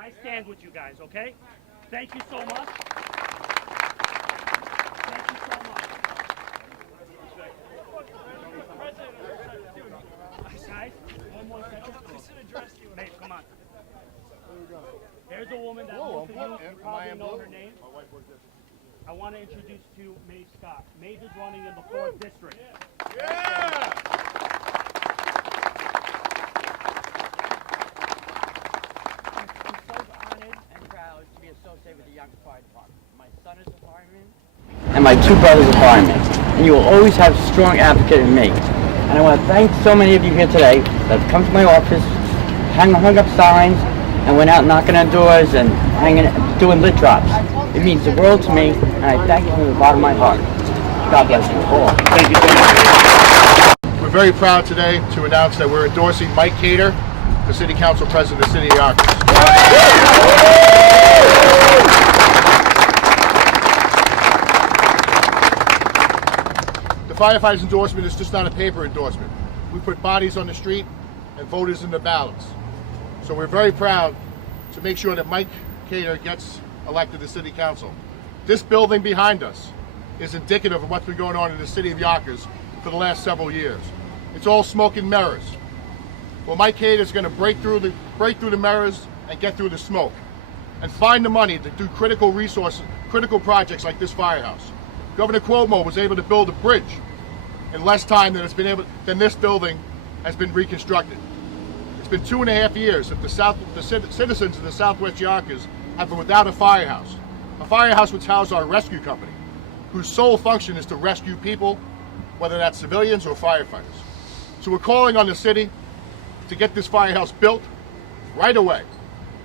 I stand with you guys, okay? Thank you so much. Thank you so much. Guys, one more second. Babe, come on. There's a woman that most of you probably know her name. I want to introduce to you Mae Scott. Mae is running in the 4th District. Yeah! I'm so honored and proud to be associated with the Yonkers Fire Department. My son is a fireman, and my 2 brothers are firemen. And you will always have a strong advocate in me. And I want to thank so many of you here today that have come to my office, hung up signs, and went out knocking on doors and doing lit drops. It means the world to me, and I thank you from the bottom of my heart. God bless you all. Thank you so much. We're very proud today to announce that we're endorsing Mike Khader, the City Council President of the City of Yonkers. The firefighters endorsement is just not a paper endorsement. We put bodies on the street and voters in the ballots. So we're very proud to make sure that Mike Khader gets elected to City Council. This building behind us is indicative of what's been going on in the City of Yonkers for the last several years. It's all smoke and mirrors. Well, Mike Khader is going to break through the mirrors and get through the smoke and find the money to do critical projects like this firehouse. Governor Cuomo was able to build a bridge in less time than this building has been reconstructed. It's been 2.5 years that the citizens of the Southwest Yonkers have been without a firehouse which houses our rescue company, whose sole function is to rescue people, whether that's civilians or firefighters. So we're calling on the city to get this firehouse built right away.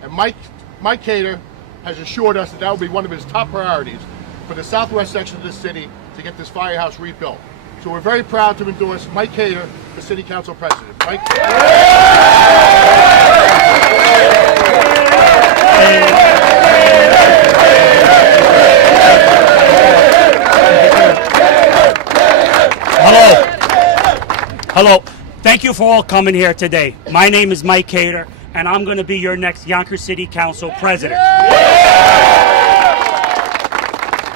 And Mike Khader has assured us that that will be one of his top priorities for the southwest section of this city to get this firehouse rebuilt. So we're very proud to endorse Mike Khader, the City Council President. Mike. Hello. Thank you for all coming here today. My name is Mike Khader, and I'm going to be your next Yonkers City Council President.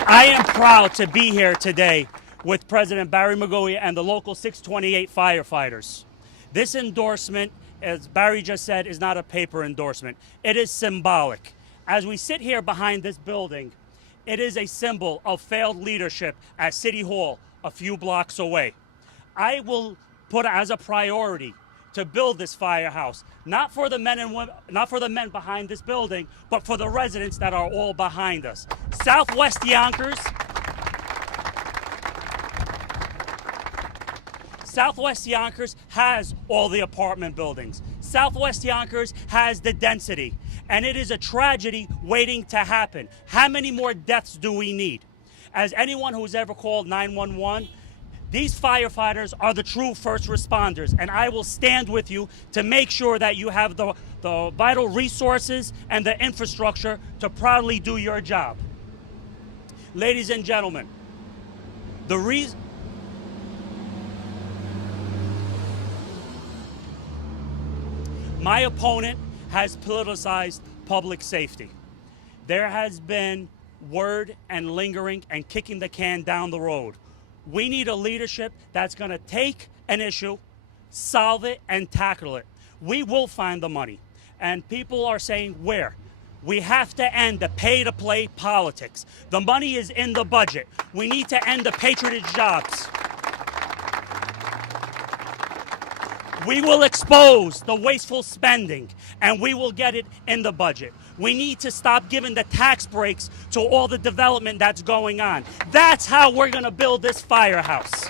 I am proud to be here today with President Barry McGoey and the local 628 firefighters. This endorsement, as Barry just said, is not a paper endorsement. It is symbolic. As we sit here behind this building, it is a symbol of failed leadership at City Hall a few blocks away. I will put it as a priority to build this firehouse, not for the men behind this building, but for the residents that are all behind us. Southwest Yonkers has all the apartment buildings. Southwest Yonkers has the density, and it is a tragedy waiting to happen. How many more deaths do we need? As anyone who's ever called 911, these firefighters are the true first responders, and I will stand with you to make sure that you have the vital resources and the infrastructure to proudly do your job. Ladies and gentlemen, my opponent has politicized public safety. There has been word and lingering and kicking the can down the road. We need a leadership that's going to take an issue, solve it, and tackle it. We will find the money. And people are saying where? We have to end the pay-to-play politics. The money is in the budget. We need to end the patronage jobs. We will expose the wasteful spending, and we will get it in the budget. We need to stop giving the tax breaks to all the development that's going on. That's how we're going to build this firehouse.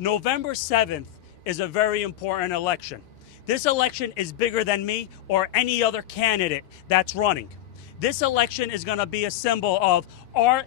November 7th is a very important election. This election is bigger than me or any other candidate that's running. This election is going to be a symbol of,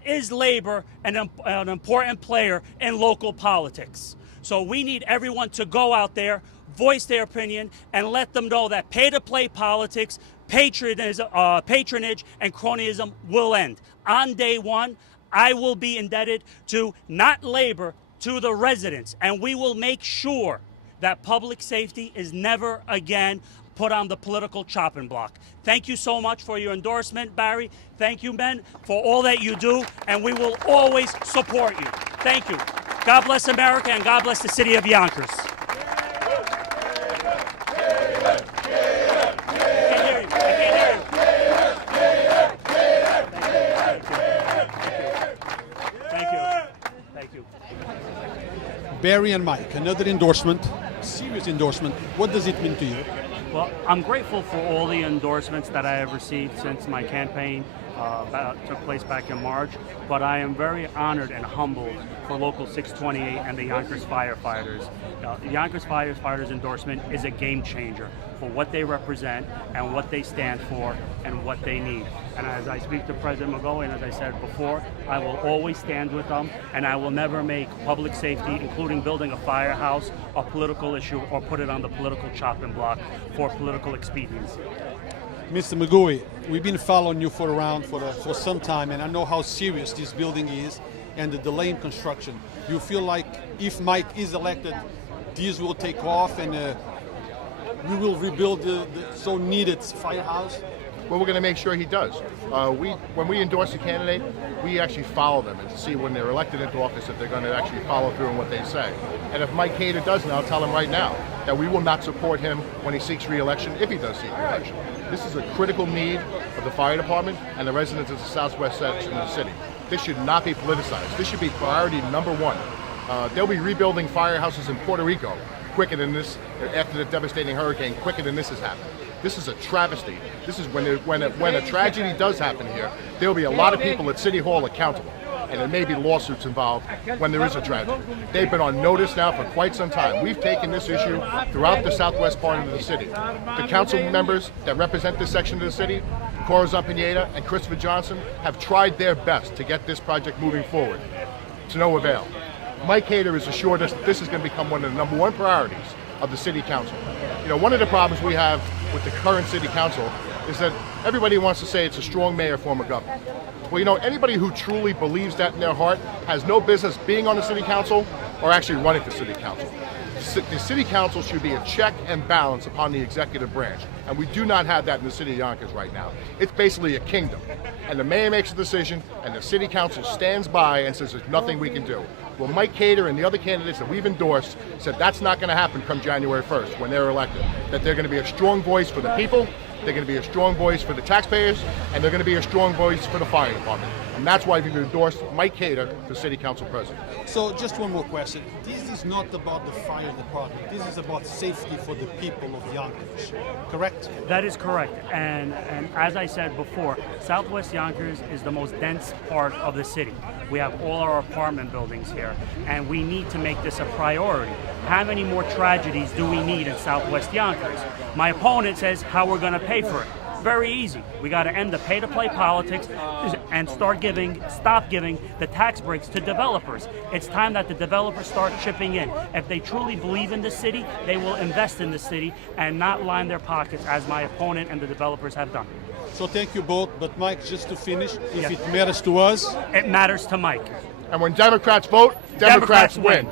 is labor an important player in local politics? So we need everyone to go out there, voice their opinion, and let them know that pay-to-play politics, patronage, and cronyism will end. On day one, I will be indebted to not labor, to the residents, and we will make sure that public safety is never again put on the political chopping block. Thank you so much for your endorsement, Barry. Thank you, men, for all that you do, and we will always support you. Thank you. God bless America, and God bless the city of Yonkers. Barry and Mike, another endorsement, serious endorsement. What does it mean to you? Well, I'm grateful for all the endorsements that I have received since my campaign took place back in March, but I am very honored and humbled for Local 628 and the Yonkers Firefighters. The Yonkers Firefighters endorsement is a game changer for what they represent and what they stand for and what they need. And as I speak to President McGoey, and as I said before, I will always stand with them, and I will never make public safety, including building a firehouse, a political issue or put it on the political chopping block for political expediency. Mr. McGoey, we've been following you for some time, and I know how serious this building is and the delay in construction. Do you feel like if Mike is elected, these will take off and we will rebuild the so needed firehouse? Well, we're going to make sure he does. When we endorse a candidate, we actually follow them and to see when they're elected into office if they're going to actually follow through on what they say. And if Mike Khader doesn't, I'll tell him right now that we will not support him when he seeks re-election, if he does seek re-election. This is a critical need of the fire department and the residents of the southwest section of the city. This should not be politicized. This should be priority number one. They'll be rebuilding firehouses in Puerto Rico quicker than this, after the devastating hurricane, quicker than this has happened. This is a travesty. This is when a tragedy does happen here, there will be a lot of people at City Hall accountable, and there may be lawsuits involved when there is a tragedy. They've been on notice now for quite some time. We've taken this issue throughout the southwest part of the city. The council members that represent this section of the city, Corazon Pineda and Christopher Johnson, have tried their best to get this project moving forward. To no avail. Mike Khader has assured us that this is going to become one of the number one priorities of the city council. You know, one of the problems we have with the current city council is that everybody wants to say it's a strong mayor form of government. Well, you know, anybody who truly believes that in their heart has no business being on the city council or actually running for city council. The city council should be a check and balance upon the executive branch, and we do not have that in the city of Yonkers right now. It's basically a kingdom, and the mayor makes a decision, and the city council stands by and says there's nothing we can do. Well, Mike Khader and the other candidates that we've endorsed said that's not going to happen come January 1st when they're elected, that they're going to be a strong voice for the people, they're going to be a strong voice for the taxpayers, and they're going to be a strong voice for the fire department. And that's why we've endorsed Mike Khader for City Council President. So just one more question. This is not about the fire department. This is about safety for the people of Yonkers, correct? That is correct. And as I said before, Southwest Yonkers is the most dense part of the city. We have all our apartment buildings here, and we need to make this a priority. How many more tragedies do we need in Southwest Yonkers? My opponent says how we're going to pay for it. Very easy. We got to end the pay-to-play politics and stop giving the tax breaks to developers. It's time that the developers start chipping in. If they truly believe in the city, they will invest in the city and not line their pockets as my opponent and the developers have done. So thank you both, but Mike, just to finish, if it matters to us, it matters to Mike. And when Democrats vote, Democrats win.